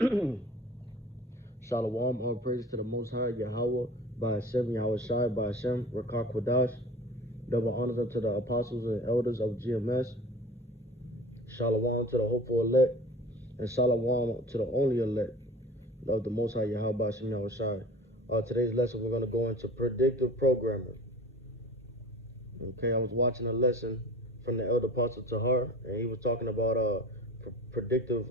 Shalom, all praise to the Most High, Yahweh, by Hashem, Yahweh Shai, by Hashem, Rakak Wadash. Double honors unto the apostles and elders of GMS. Shalom to the hopeful elect, and shalom to the only elect of the Most High, Yahweh, by Hashem, Yahweh Shai. Today's lesson, we're going to go into predictive programming. Okay, I was watching a lesson from the elder apostle Tahar, and he was talking about predictive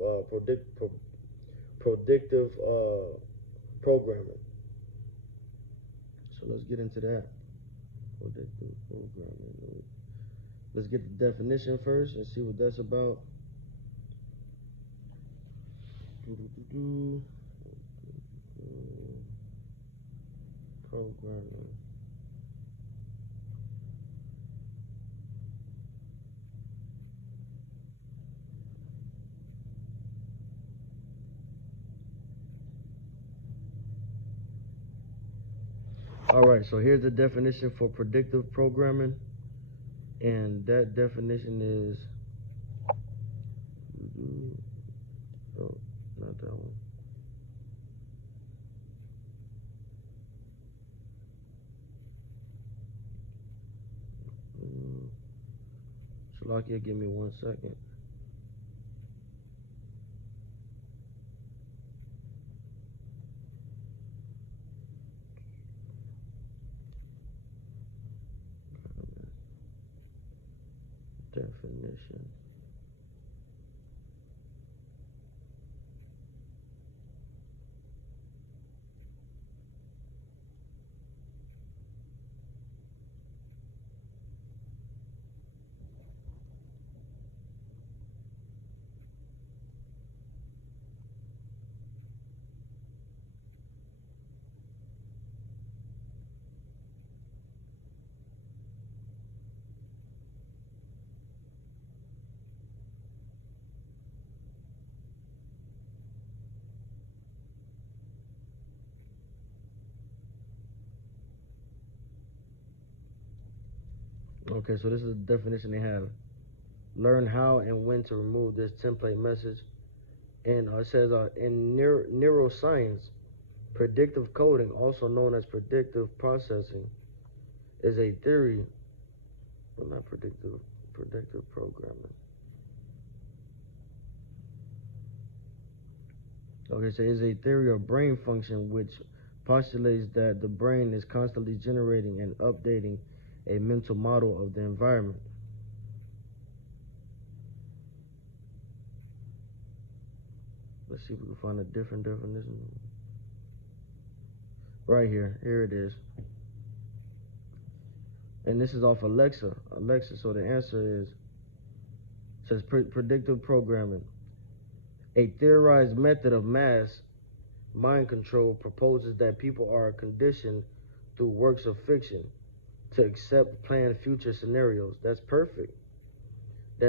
programming. So let's get into that. Predictive programming. Let's get the definition first and see what that's about. Programming. All right, so here's the definition for predictive programming, and that definition is, oh, not that one. Shalakia, give me 1 second. Definition. Okay, so this is the definition they have. Learn how and when to remove this template message. And it says in neuroscience, predictive coding, also known as predictive processing, is a theory, well, not predictive programming. Okay, so it's a theory of brain function which postulates that the brain is constantly generating and updating a mental model of the environment. Let's see if we can find a different definition. Right here. Here it is. And this is off Alexa. So the answer is, it says predictive programming. A theorized method of mass mind control proposes that people are conditioned through works of fiction to accept planned future scenarios. That's perfect. So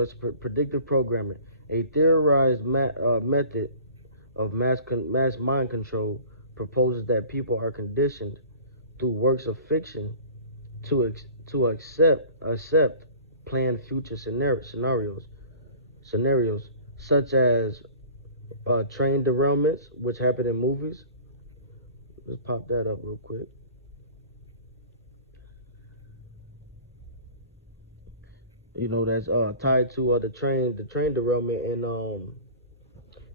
it's predictive programming. A theorized method of mass mind control proposes that people are conditioned through works of fiction to accept planned future scenarios, such as train derailments, which happen in movies. Let's pop that up real quick. You know, that's tied to the train derailment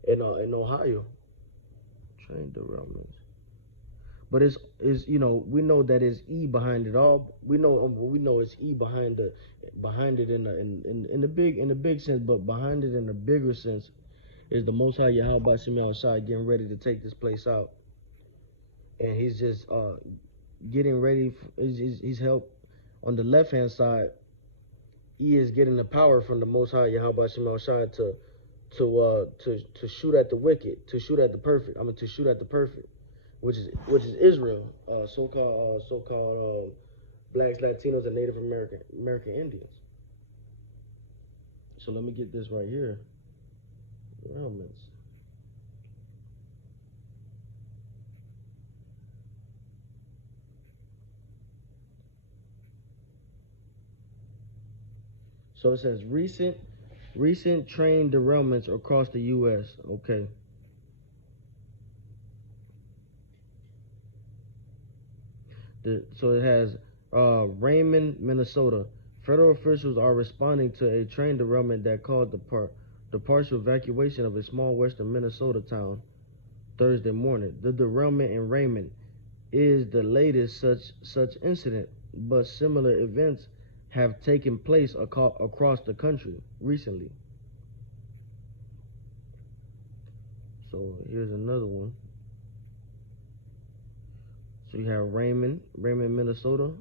in Ohio. Train derailments. But it's you know, we know that it's E behind it all. We know it's E behind it in the big sense, but behind it in the bigger sense is the Most High Yahweh by Shemel Shai getting ready to take this place out, and he's just getting ready. He's helped on the left hand side. He is getting the power from the Most High Yahweh Shemel Shai to shoot at the wicked, to shoot at the perfect. To shoot at the perfect, which is Israel, so-called blacks, Latinos, and Native American Indians. So let me get this right here. Derailments. So it says recent train derailments across the U.S. Okay. So it has Raymond, Minnesota. Federal officials are responding to a train derailment that caused the partial evacuation of a small western Minnesota town Thursday morning. The derailment in Raymond is the latest such incident, but similar events have taken place across the country recently. So here's another one. So you have Raymond, Minnesota.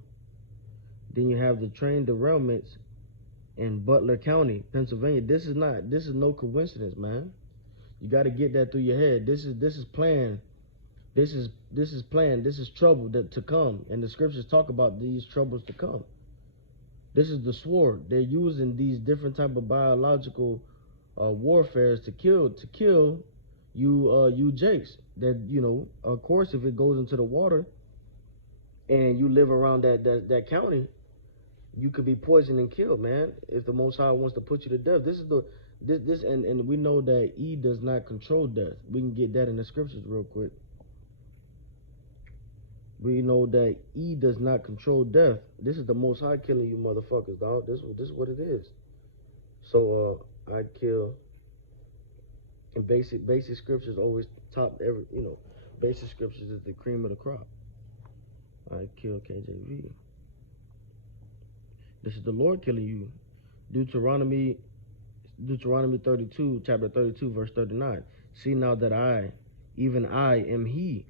Then you have the train derailments in Butler County, Pennsylvania. This is no coincidence, man. You got to get that through your head. This is planned. This is planned. This is trouble to come, and the scriptures talk about these troubles to come. This is the sword. They're using these different type of biological warfares to kill you jakes. That, you know, of course, if it goes into the water and you live around that county, you could be poisoned and killed, man. If the Most High wants to put you to death, and we know that E does not control death. We can get that in the scriptures real quick. We know that E does not control death. This is the Most High killing you, motherfuckers, dog. This is what it is. So I kill. And basic scriptures always top every. Basic scriptures is the cream of the crop. I kill KJV. This is the Lord killing you. Deuteronomy 32, chapter 32, verse 39. See now that I, even I, am He,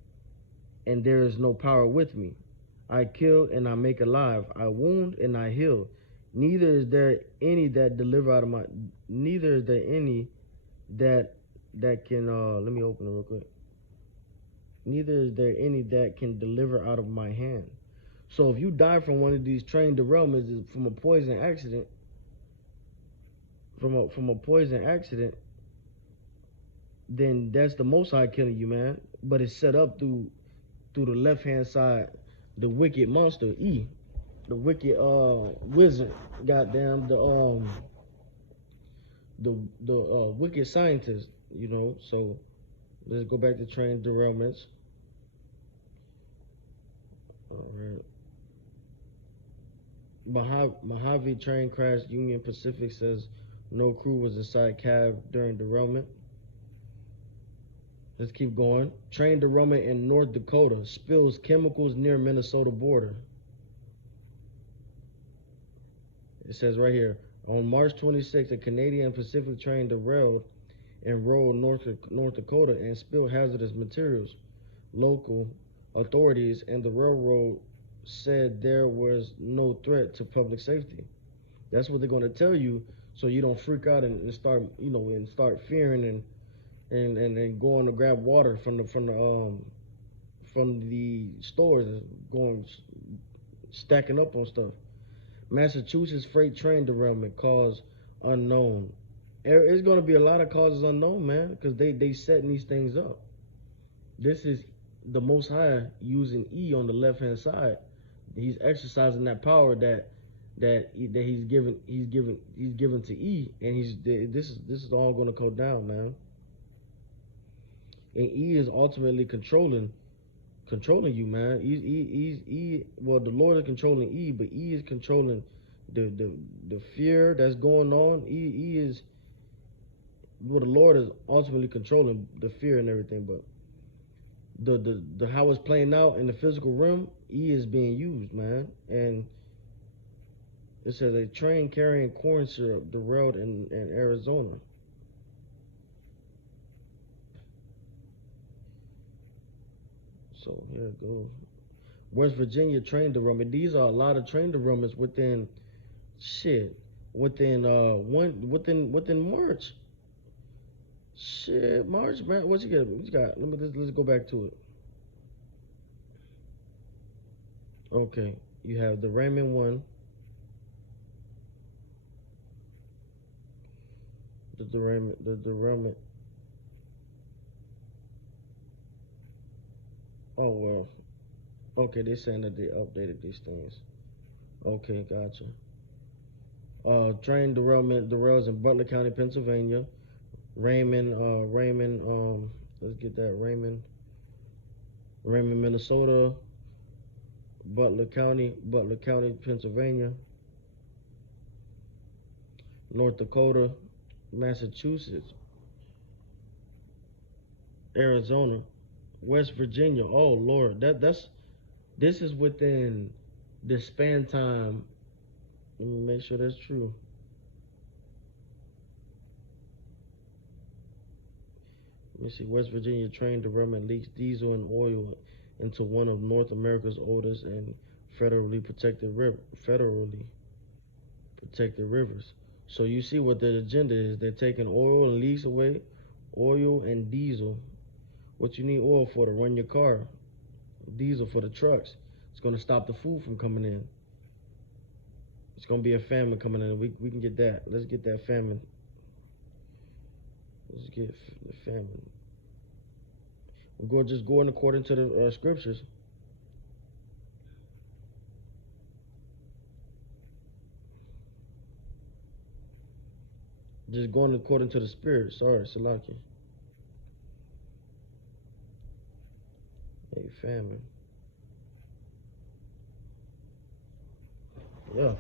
and there is no power with me. I kill and I make alive. I wound and I heal. Neither is there any that deliver out of my. Neither is there any that can. Let me open it real quick. Neither is there any that can deliver out of my hand. So if you die from one of these train derailments, from a poison accident, then that's the Most High killing you, man. But it's set up through the left hand side, the wicked monster E, the wicked wizard, goddamn the wicked scientist, So let's go back to train derailments. All right. Mojave train crash. Union Pacific says no crew was inside cab during derailment. Let's keep going. Train derailment in North Dakota. Spills chemicals near Minnesota border. It says right here, on March 26th, a Canadian Pacific train derailed in rural North Dakota and spilled hazardous materials. Local authorities and the railroad said there was no threat to public safety. That's what they're going to tell you, so you don't freak out and start, and start fearing and going to grab water from the stores and going stacking up on stuff. Massachusetts freight train derailment, cause unknown. It's going to be a lot of causes unknown, man, because they setting these things up. This is the Most High using E on the left hand side. He's exercising that power that he's given to E, and this is all going to go down, man. And E is ultimately controlling you, man. Well, the Lord is controlling E, but E is controlling the fear that's going on. E is, well, the Lord is ultimately controlling the fear and everything, but the how it's playing out in the physical realm, E is being used, man. And it says a train carrying corn syrup derailed in Arizona. So here it goes. West Virginia train derailment. These are a lot of train derailments within March. Shit, March, man. What you got? Let's go back to it. Okay, you have the Raymond one. The derailment. Oh well. Okay, they're saying that they updated these things. Okay, gotcha. Train derails in Butler County, Pennsylvania. Raymond, let's get that. Raymond, Minnesota. Butler County, Pennsylvania, North Dakota, Massachusetts, Arizona, West Virginia. Oh Lord, this is within the span time. Let me make sure that's true. Let me see. West Virginia train derailment leaks diesel and oil into one of North America's oldest and federally protected rivers. So you see what the agenda is. They're taking oil and leaks away, oil and diesel. What you need oil for to run your car, diesel for the trucks. It's going to stop the food from coming in. It's going to be a famine coming in. We can get that. Let's get that famine. Let's get the famine. We're just going according to the scriptures. Just going according to the spirit. Sorry, Salaki. A famine. Yeah.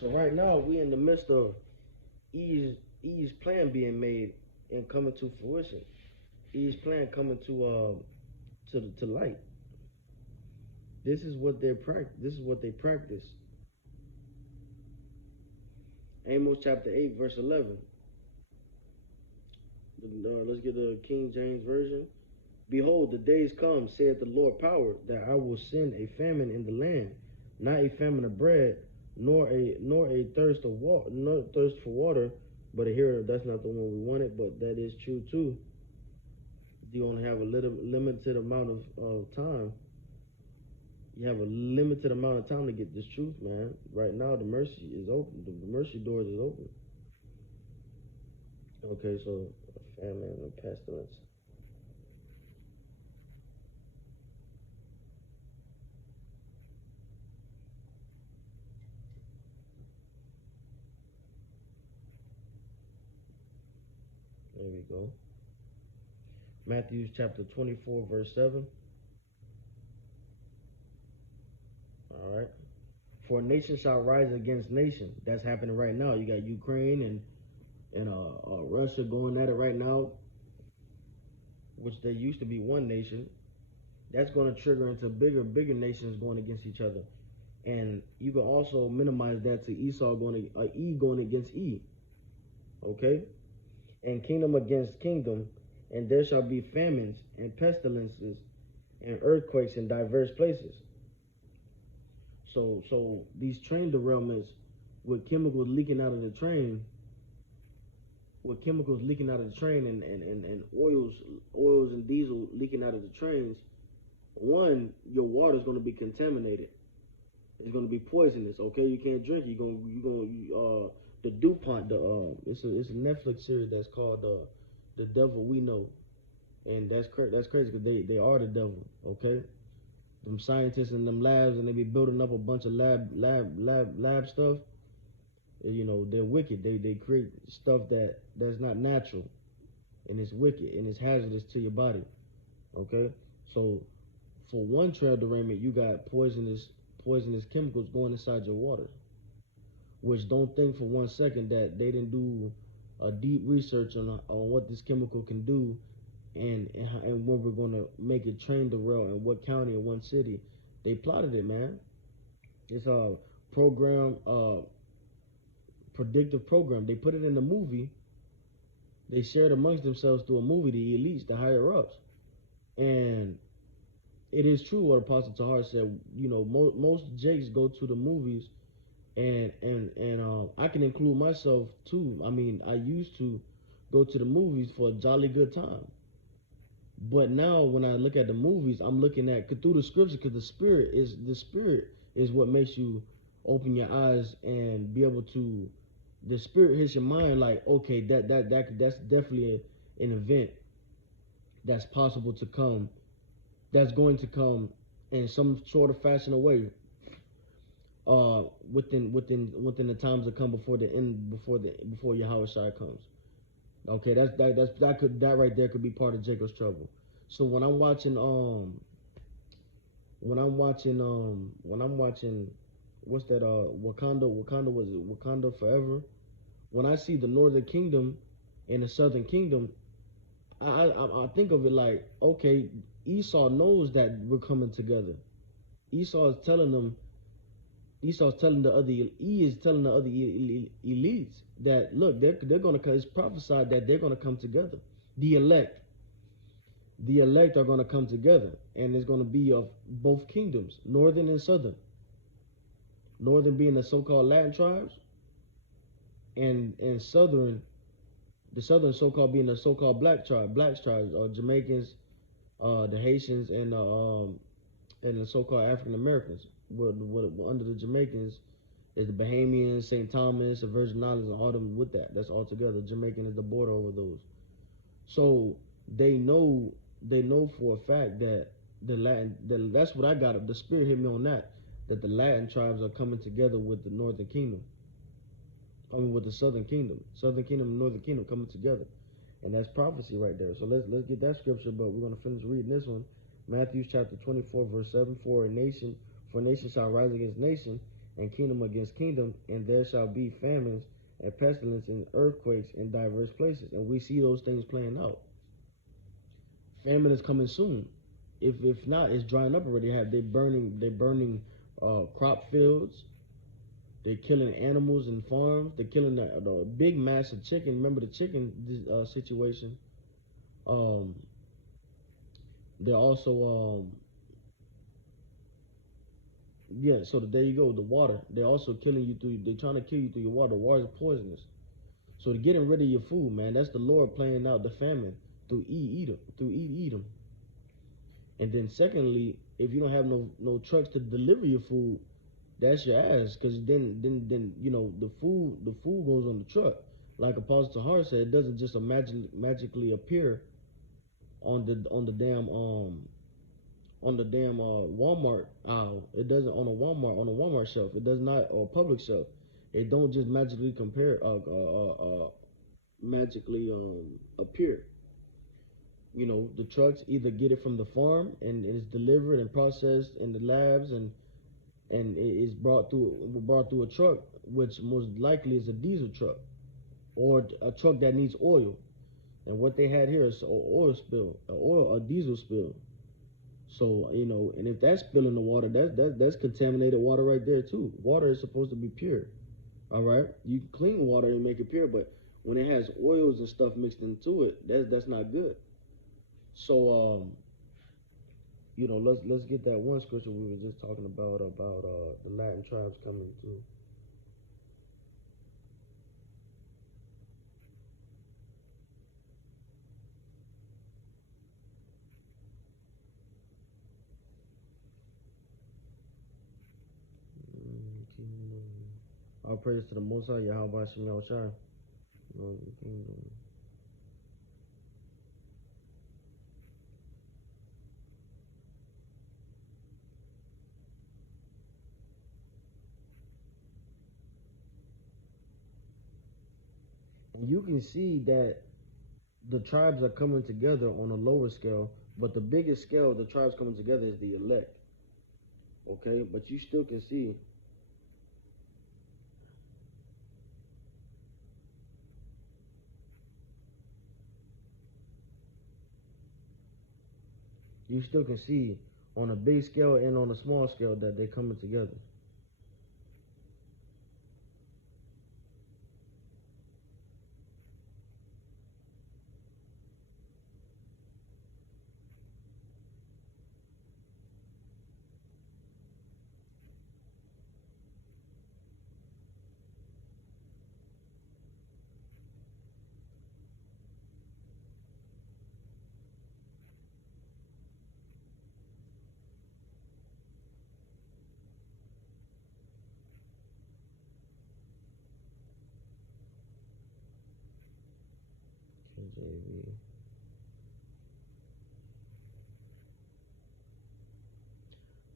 So right now we in the midst of Eve's plan being made and coming to fruition. Eve's plan coming to light. This is what they practice. This is what they practice. Amos chapter 8 verse 11. Let's get the King James version. Behold, the days come, saith the Lord power, that I will send a famine in the land, not a famine of bread, nor a thirst of water, nor thirst for water. But here, that's not the one we wanted, but that is true too. You only have a little limited amount of time. You have a limited amount of time to get this truth, man. Right now, the mercy is open. The mercy doors is open. Okay, so famine and pestilence. There we go. Matthew chapter 24, verse 7. All right. For nation shall rise against nation. That's happening right now. You got Ukraine and Russia going at it right now, which they used to be one nation. That's going to trigger into bigger nations going against each other. And you can also minimize that to Esau E going against E. Okay? And kingdom against kingdom, and there shall be famines and pestilences and earthquakes in diverse places. So these train derailments with chemicals leaking out of the train, and oils and diesel leaking out of the trains, one, your water is going to be contaminated. It's going to be poisonous. Okay, you can't drink. The DuPont. It's a Netflix series that's called The Devil We Know, and that's crazy because they are the devil. Okay, them scientists in them labs, and they be building up a bunch of lab stuff. You know, they're wicked. They create stuff that's not natural, and it's wicked and it's hazardous to your body. Okay, so for one trail derailment, you got poisonous chemicals going inside your water, which don't think for 1 second that they didn't do a deep research on what this chemical can do, and when we're going to make it train derail in what county and one city. They plotted it, man. It's a program, predictive program. They put it in the movie. They shared amongst themselves through a movie, the elites, the higher ups. And it is true what Apostle Tahar said. You know, most Jakes go to the movies, and I can include myself too. I mean, I used to go to the movies for a jolly good time, but now when I look at the movies, I'm looking at through the scripture, because the spirit is what makes you open your eyes and be able to. The spirit hits your mind like, okay, that's definitely an event that's possible to come, that's going to come in some sort of fashion or way, within the times that come before the end, before Yahweh Shai comes. Okay, that right there could be part of Jacob's trouble. So when I'm watching when I'm watching what's that Wakanda was it Wakanda Forever? When I see the Northern Kingdom and the Southern Kingdom, I think of it like, okay, Esau knows that we're coming together. Esau is telling them. Esau's telling the other. He is telling the other elites that look, they're gonna. It's prophesied that they're gonna come together. The elect, the elect are gonna come together, and it's gonna be of both kingdoms, northern and southern. Northern being the so-called Latin tribes, and southern, the southern so-called being the so-called black tribes, or Jamaicans, the Haitians, and the so-called African Americans. What under the Jamaicans is the Bahamians, St. Thomas, the Virgin Islands, and all them with that. That's all together. Jamaican is the border over those. So they know for a fact that that's what I got. The spirit hit me on that the Latin tribes are coming together with the Northern Kingdom. I mean, with the Southern Kingdom and Northern Kingdom coming together, and that's prophecy right there. So let's get that scripture, but we're gonna finish reading this one. Matthew chapter 24, verse 7. For nation shall rise against nation, and kingdom against kingdom, and there shall be famines and pestilence and earthquakes in diverse places. And we see those things playing out. Famine is coming soon. If not, it's drying up already. They burning crop fields. They're killing animals in farms. They're killing the big mass of chicken. Remember the chicken situation. Um, they're also yeah. So there you go. The water. They're also killing you through. They're trying to kill you through your water. Water is poisonous. So to getting rid of your food, man, that's the Lord playing out the famine through eat them. And then secondly, if you don't have no trucks to deliver your food, that's your ass. Because then the food goes on the truck. Like Apostle Hart said, it doesn't just magically appear on the damn Walmart aisle. It doesn't on a Walmart shelf. It does not, or a public shelf. It don't just magically appear. The trucks either get it from the farm and it's delivered and processed in the labs, and it is brought through a truck, which most likely is a diesel truck or a truck that needs oil. And what they had here is an oil spill, a diesel spill. So and if that's spilling the water, that's contaminated water right there too. Water is supposed to be pure. All right, you can clean water and make it pure, but when it has oils and stuff mixed into it, that's not good. So let's get that one scripture we were just talking about the Latin tribes coming through. All praise to the Most High Yahweh Shem Yahushua. Northern Kingdom. And you can see that the tribes are coming together on a lower scale, but the biggest scale of the tribes coming together is the elect. Okay, but you still can see, on a big scale and on a small scale that they're coming together. KJV.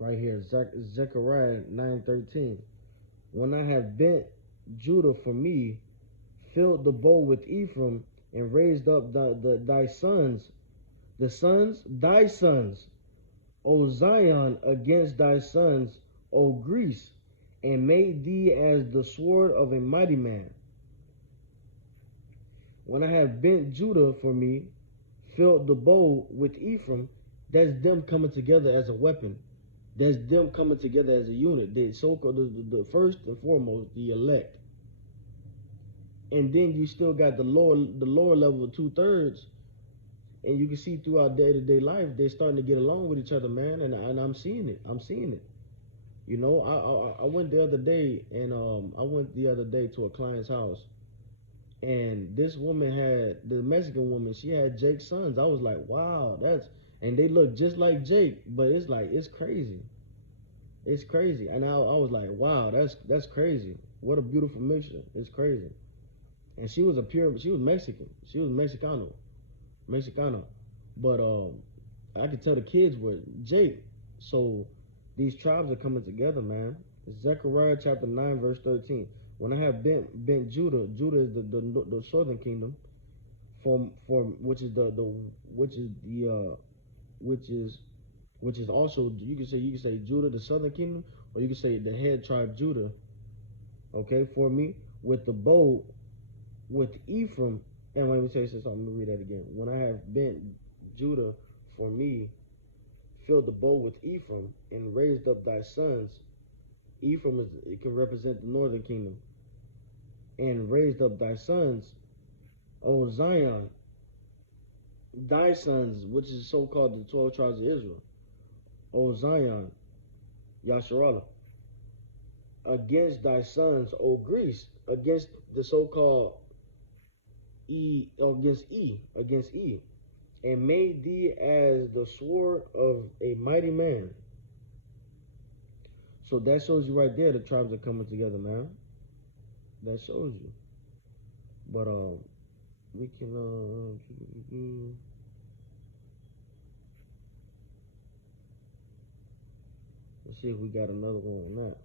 Right here, Zechariah 9:13. When I have bent Judah for me, filled the bowl with Ephraim, and raised up thy sons, thy sons, O Zion, against thy sons, O Greece, and made thee as the sword of a mighty man. When I have bent Judah for me, filled the bow with Ephraim, that's them coming together as a weapon. That's them coming together as a unit. They so-called the first and foremost, the elect. And then you still got the lower level 2/3, and you can see throughout day-to-day life they're starting to get along with each other, man. And I'm seeing it. I'm seeing it. You know, I went the other day, and I went the other day to a client's house, and this woman had the Mexican woman. She had Jake's sons. I was like, wow, and they look just like Jake, but it's like it's crazy. It's crazy, and I was like, wow, that's crazy. What a beautiful mixture. It's crazy. And she was she was Mexican. She was Mexicano. But I could tell the kids were Jake. So these tribes are coming together, man. Zechariah chapter 9, verse 13. When I have bent Judah, Judah is the southern kingdom, from which is the which is the which is also, you can say Judah, the southern kingdom, or you can say the head tribe Judah. Okay, for me, with the bow with Ephraim. And let me say something. Let me read that again. When I have bent Judah for me, filled the bow with Ephraim, and raised up thy sons. Ephraim it can represent the northern kingdom. And raised up thy sons, O Zion, thy sons, which is so-called the 12 tribes of Israel. O Zion, Yasharallah, against thy sons, O Greece, against the so-called against E, and made thee as the sword of a mighty man. So that shows you right there the tribes are coming together, man. That shows you. But we can let's see if we got another one on that.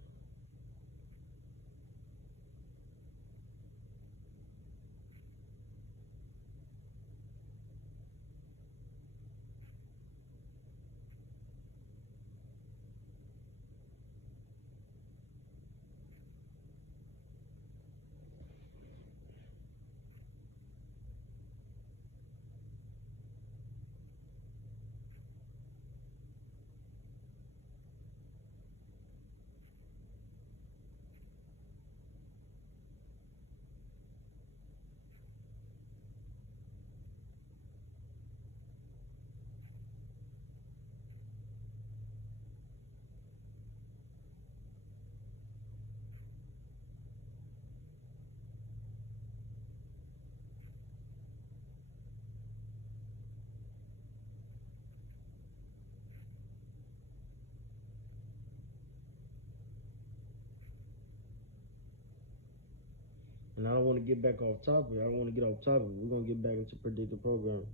And I don't want to get back off topic. I don't want to get off topic. We're going to get back into predictive programming.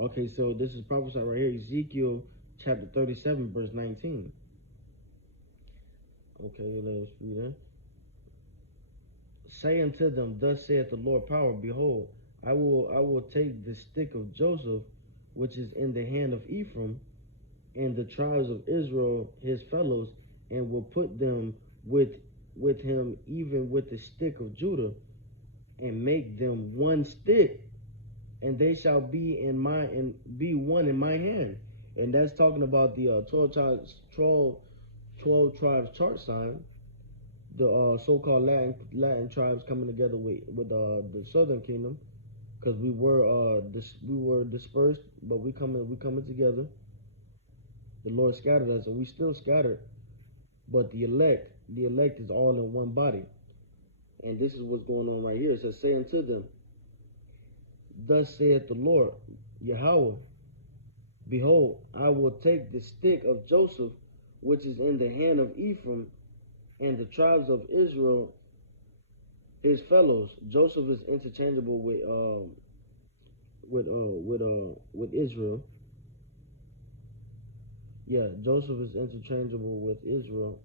Okay, so this is prophesied right here, Ezekiel chapter 37, verse 19. Okay, let's read that. Say unto them, thus saith the Lord power, behold, I will take the stick of Joseph, which is in the hand of Ephraim, and the tribes of Israel his fellows, and will put them with him, even with the stick of Judah, and make them one stick, and they shall be one in my hand. And that's talking about the 12 tribes chart sign, the so-called Latin tribes coming together with the southern kingdom, because we were dispersed, but we coming together. The Lord scattered us, and we still scattered, but the elect is all in one body. And this is what's going on right here. It says, say unto them, thus saith the Lord Yahweh, behold, I will take the stick of Joseph, which is in the hand of Ephraim, and the tribes of Israel his fellows. Joseph is interchangeable with Israel. Yeah, Joseph is interchangeable with Israel,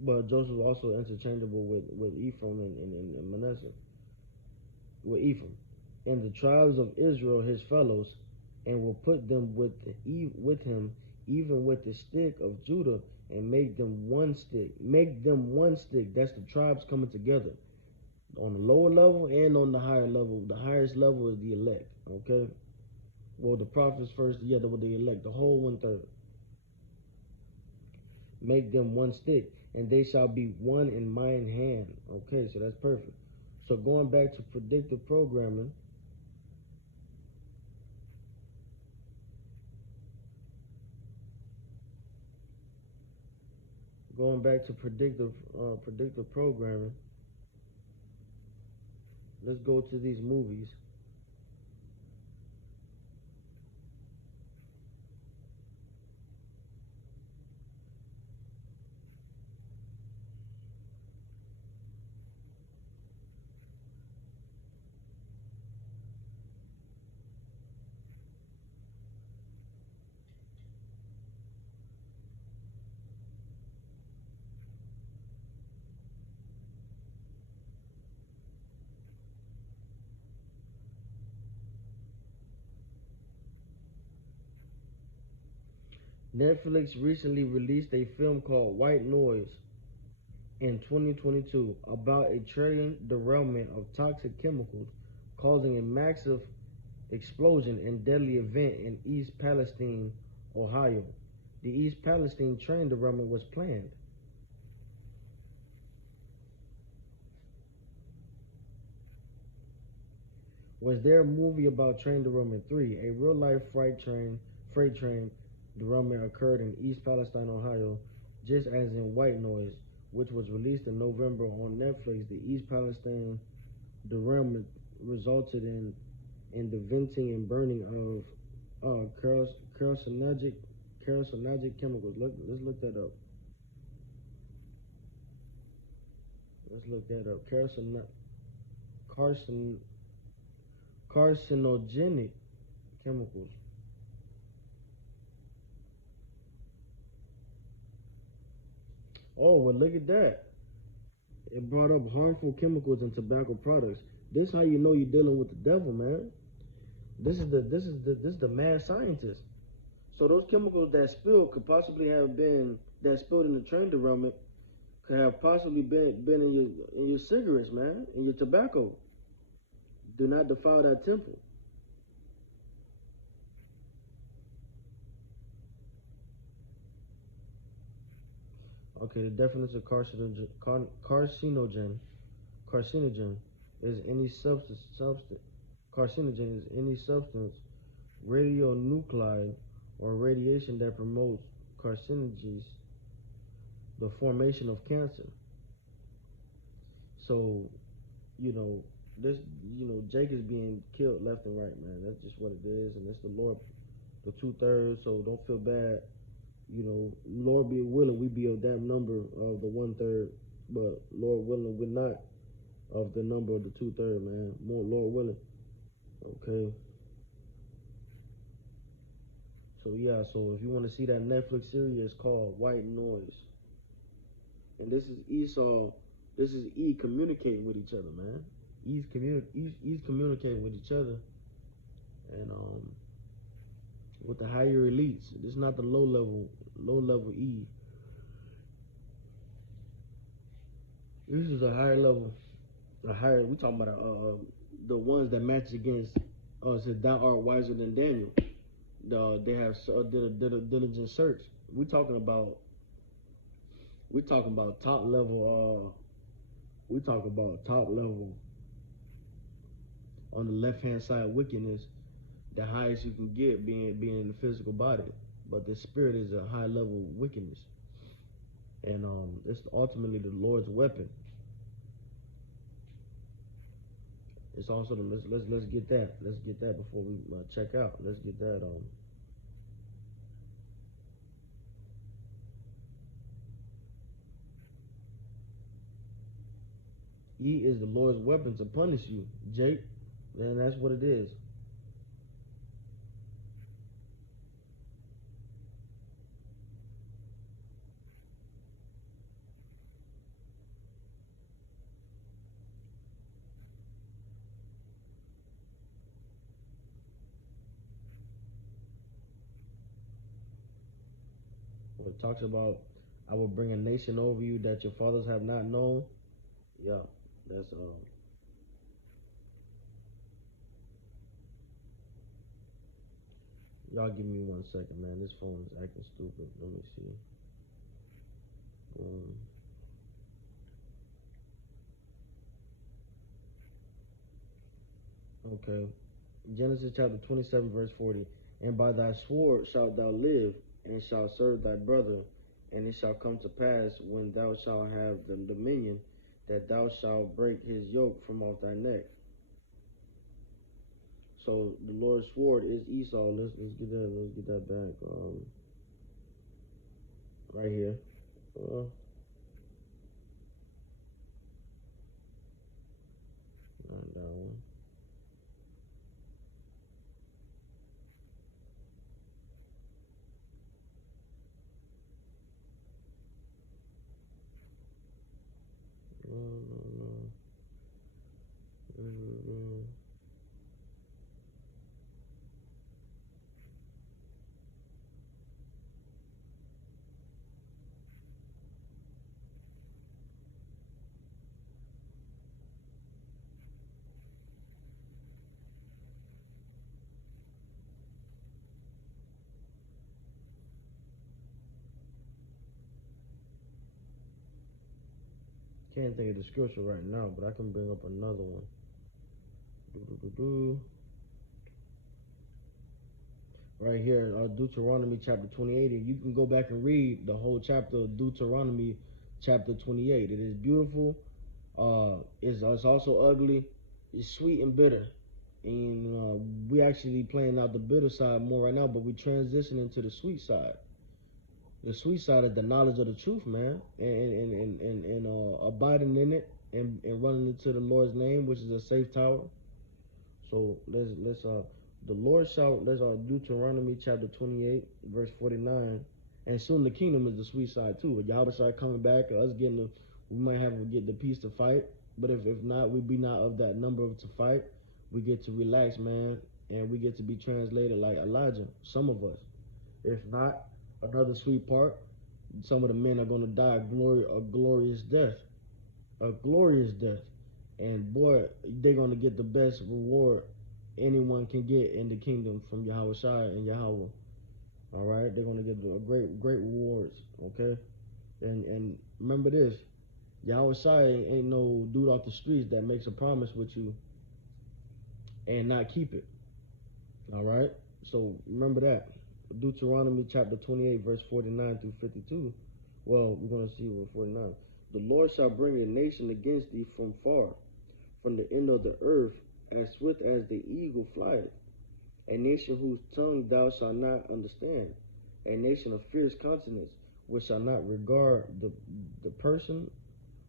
but Joseph is also interchangeable with Ephraim and Manasseh. With Ephraim. And the tribes of Israel his fellows, and will put them with him, even with the stick of Judah, and make them one stick. Make them one stick. That's the tribes coming together on the lower level and on the higher level. The highest level is the elect. Okay. Well, the prophets first, yeah, the elect, the whole 1/3. Make them one stick, and they shall be one in mine hand. Okay, so that's perfect. So going back to predictive programming, predictive programming, let's go to these movies. Netflix recently released a film called White Noise in 2022 about a train derailment of toxic chemicals causing a massive explosion and deadly event in East Palestine, Ohio. The East Palestine train derailment was planned. Was there a movie about train derailment 3? A real-life freight train derailment occurred in East Palestine, Ohio, just as in White Noise, which was released in November on Netflix. The East Palestine derailment resulted in the venting and burning of carcinogenic chemicals. Let's look that up. Let's look that up. Carcinogenic chemicals. Oh, well, look at that. It brought up harmful chemicals in tobacco products. This how you know you're dealing with the devil, man. This is the mad scientist. So those chemicals that spilled could possibly have been that spilled in the train derailment could have possibly been in your cigarettes, man, in your tobacco. Do not defile that temple. Okay, the definition of carcinogen is any substance. Carcinogen is any substance, radionuclide, or radiation that promotes carcinogens, the formation of cancer. So, you know, this, Jake is being killed left and right, man. That's just what it is, and it's the Lord, the 2/3. So don't feel bad. Lord be willing, we be of that number of the 1/3, but Lord willing, we're not of the number of the 2/3, man. More Lord willing. Okay. So yeah, so if you want to see that Netflix series, it's called White Noise, and this is Esau. This is E communicating with each other, man. E's communicating with each other, and with the higher elites. This is not the low level E. This is a higher level. We talking about the ones that match against said thou art wiser than Daniel. They have did a diligent search. We talking about top level. We talk about top level on the left hand side wickedness. The highest you can get being in the physical body, but the spirit is a high level wickedness, and it's ultimately the Lord's weapon. It's also let's get that. Let's get that before we check out. Let's get that. E is the Lord's weapon to punish you, Jake, and that's what it is. It talks about, I will bring a nation over you that your fathers have not known. Yeah, that's y'all give me 1 second, man. This phone is acting stupid. Let me see. Um, okay. Genesis chapter 27, verse 40. And by thy sword shalt thou live, and shalt serve thy brother. And it shall come to pass, when thou shalt have the dominion, that thou shalt break his yoke from off thy neck. So the Lord's sword is Esau. Let's get that back. Right here. Not that one. No. Mm-hmm. Can't think of the scripture right now, but I can bring up another one. Right here, Deuteronomy chapter 28. And you can go back and read the whole chapter of Deuteronomy chapter 28. It is beautiful. It's also ugly. It's sweet and bitter. And we actually playing out the bitter side more right now, but we transitioning to the sweet side. The sweet side is the knowledge of the truth, man, and abiding in it, and running into the Lord's name, which is a safe tower. So let's the Lord shall, let's Deuteronomy chapter 28 verse 49, and soon the kingdom is the sweet side too. With Yahweh Shai coming back, us getting the, we might have to get the peace to fight, but if not, we be not of that number to fight. We get to relax, man, and we get to be translated like Elijah. Some of us, if not, another sweet part. Some of the men are going to die a glorious death, a glorious death. And boy, they're going to get the best reward anyone can get in the kingdom from Yahweh Shai and Yahweh. All right, they're going to get a great rewards. Okay, and remember this: Yahweh Shai ain't no dude off the streets that makes a promise with you and not keep it. All right, so remember that. Deuteronomy chapter 28, verse 49 through 52. Well, we're going to see what 49. The Lord shall bring a nation against thee from far, from the end of the earth, as swift as the eagle flieth. A nation whose tongue thou shalt not understand. A nation of fierce countenance, which shall not regard the person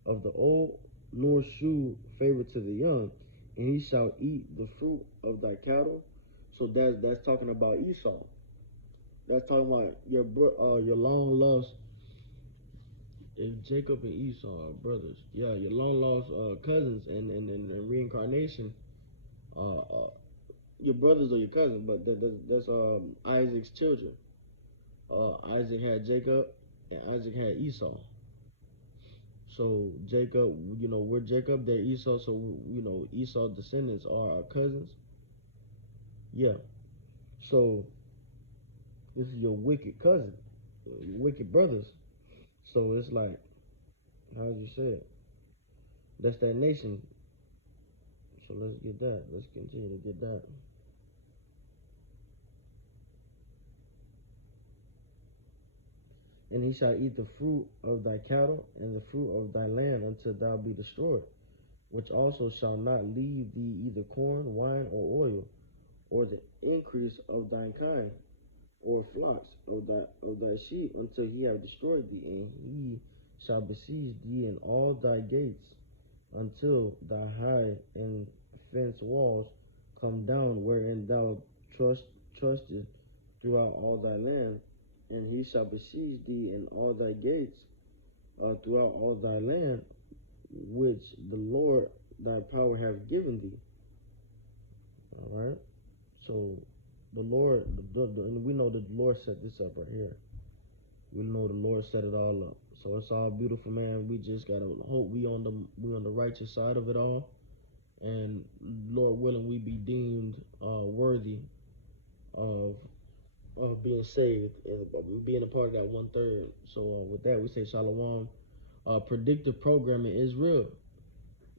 of the old, nor shew favor to the young. And he shall eat the fruit of thy cattle. So that's talking about Esau. That's talking about your long lost, if Jacob and Esau are brothers, yeah, your long lost cousins, and reincarnation, your brothers or your cousins, but that's Isaac's children. Isaac had Jacob, and Isaac had Esau. So Jacob, we're Jacob, they're Esau. So Esau descendants are our cousins. Yeah. So this is your wicked cousin, your wicked brothers. So it's like, how would you say it? That's that nation. So let's get that. Let's continue to get that. And he shall eat the fruit of thy cattle and the fruit of thy land until thou be destroyed, which also shall not leave thee either corn, wine, or oil, or the increase of thine kind, or flocks of thy sheep, until he have destroyed thee, and he shall besiege thee in all thy gates, until thy high and fenced walls come down, wherein thou trustest throughout all thy land. And he shall besiege thee in all thy gates, throughout all thy land, which the Lord thy power hath given thee. All right. So the Lord, and we know that the Lord set this up right here. We know the Lord set it all up. So it's all beautiful, man. We just gotta hope we on the righteous side of it all, and Lord willing, we be deemed worthy of being saved and being a part of that 1/3. So with that, we say shalom. Predictive programming is real.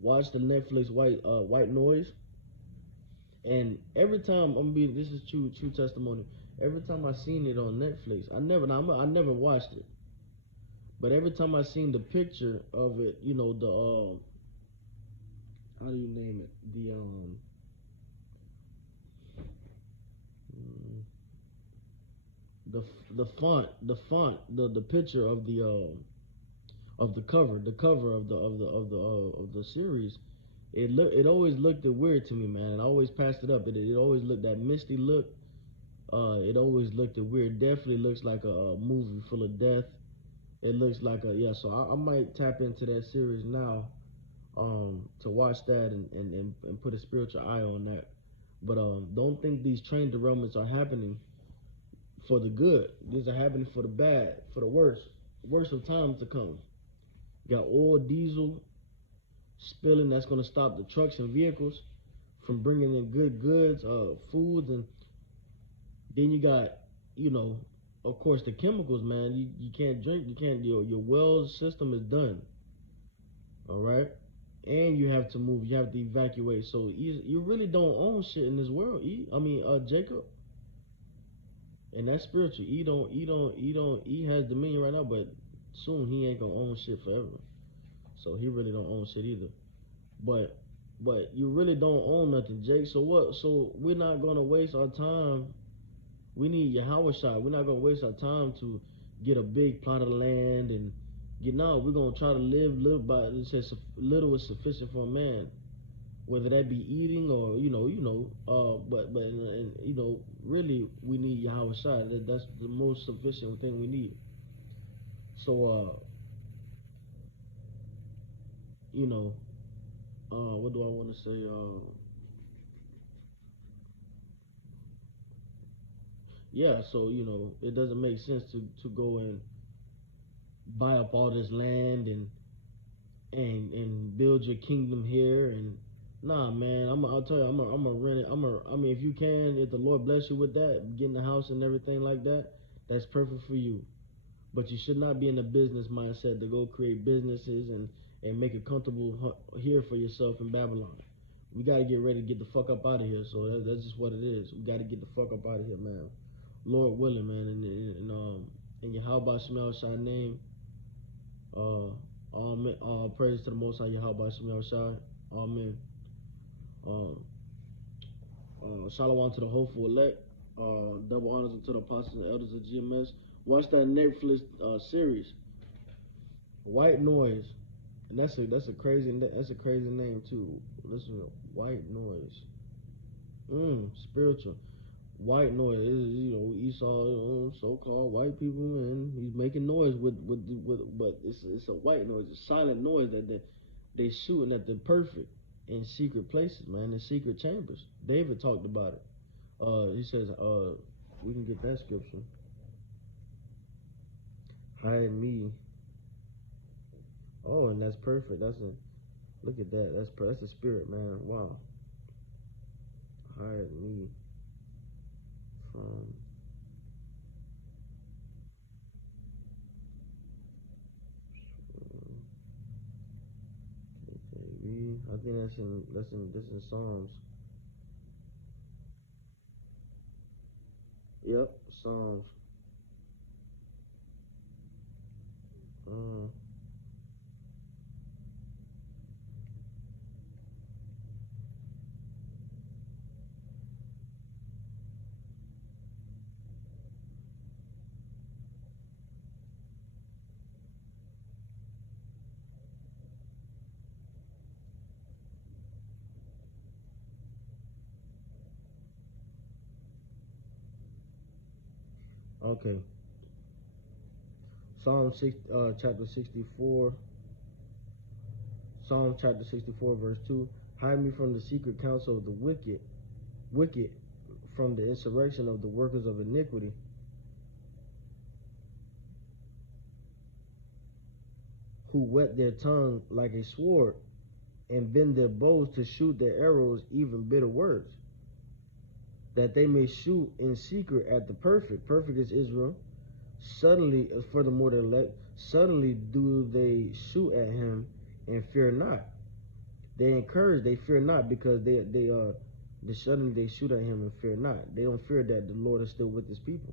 Watch the Netflix White Noise, and every time this is true testimony. Every time I seen it on Netflix, I never watched it, but every time I seen the picture of it, you know, the how do you name it? Mm, the the picture of the cover, of the series. It always looked weird to me, man. And I always passed it up. It always looked that misty look. It always looked weird. Definitely looks like a movie full of death. It looks like a yeah. So I might tap into that series now, to watch that and put a spiritual eye on that. But don't think these train derailments are happening for the good. These are happening for the bad, for the worst of times to come. You got oil, diesel spilling. That's going to stop the trucks and vehicles from bringing in good goods, food, and then you got, you know, of course, the chemicals, man. You can't drink. You can't. Your well system is done. All right, and you have to move. You have to evacuate. So you really don't own shit in this world. Jacob, and that's spiritual. He has dominion right now, but soon he ain't gonna own shit forever. So he really don't own shit either. But you really don't own nothing, Jake. So what? So we're not gonna waste our time. We need Yahweh shot. We're not gonna waste our time to get a big plot of land and get now. We're gonna try to live little by it says little is sufficient for a man, whether that be eating or but and, really we need Yahweh shot. That's the most sufficient thing we need. So you know what do I want to say? Yeah, so it doesn't make sense to go and buy up all this land and build your kingdom here and nah, man. I'll tell you, I'm a rent it. I mean, if you can, if the Lord bless you with that, getting a house and everything like that, that's perfect for you. But you should not be in a business mindset to go create businesses and make it comfortable here for yourself in Babylon. We got to get ready to get the fuck up out of here. So that's just what it is. We got to get the fuck up out of here, man. Lord willing, man, in Yahweh Shemel Shai name, amen. Praise to the Most High Yahweh Shemel Shai, amen. Um, Shalom to the hopeful elect. Double honors to the apostles and elders of GMS. Watch that Netflix series, White Noise, and that's a crazy name too. Listen, White Noise, spiritual. White noise is Esau, so-called white people, and he's making noise but it's a white noise, a silent noise that they shooting at the perfect in secret places, man, in secret chambers. David talked about it. He says, we can get that scripture. Hide me. Oh, and that's perfect. Look at that. That's the spirit, man. Wow. Hide me from I think this in Psalms. Yep, Psalms. Uh, okay. Chapter 64. Psalm chapter 64, verse 2. Hide me from the secret counsel of the wicked, from the insurrection of the workers of iniquity. who wet their tongue like a sword, and bend their bows to shoot their arrows, even bitter words, that they may shoot in secret at the perfect. Perfect is Israel. Suddenly, furthermore, the elect, suddenly do they shoot at him and fear not. They encourage, they fear not, because they suddenly they shoot at him and fear not. They don't fear that the Lord is still with his people,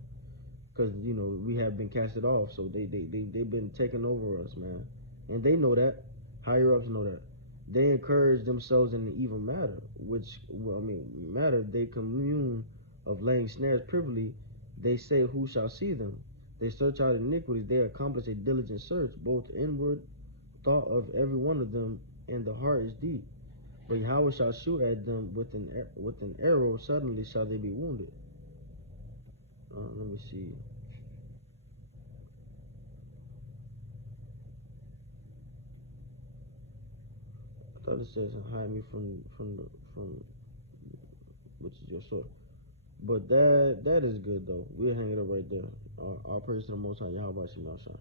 because we have been casted off. So they've been taking over us, man, and they know that. Higher ups know that. They encourage themselves in the evil matter, matter. They commune of laying snares privily. They say, who shall see them? They search out iniquities. They accomplish a diligent search, both inward thought of every one of them, and the heart is deep. But Yahweh shall shoot at them with an arrow. Suddenly shall they be wounded. Let me see. I thought it says, hide me from which is your sword. But that is good though. We'll hang it up right there. I'll praise to the Most High Yahweh Shemashah.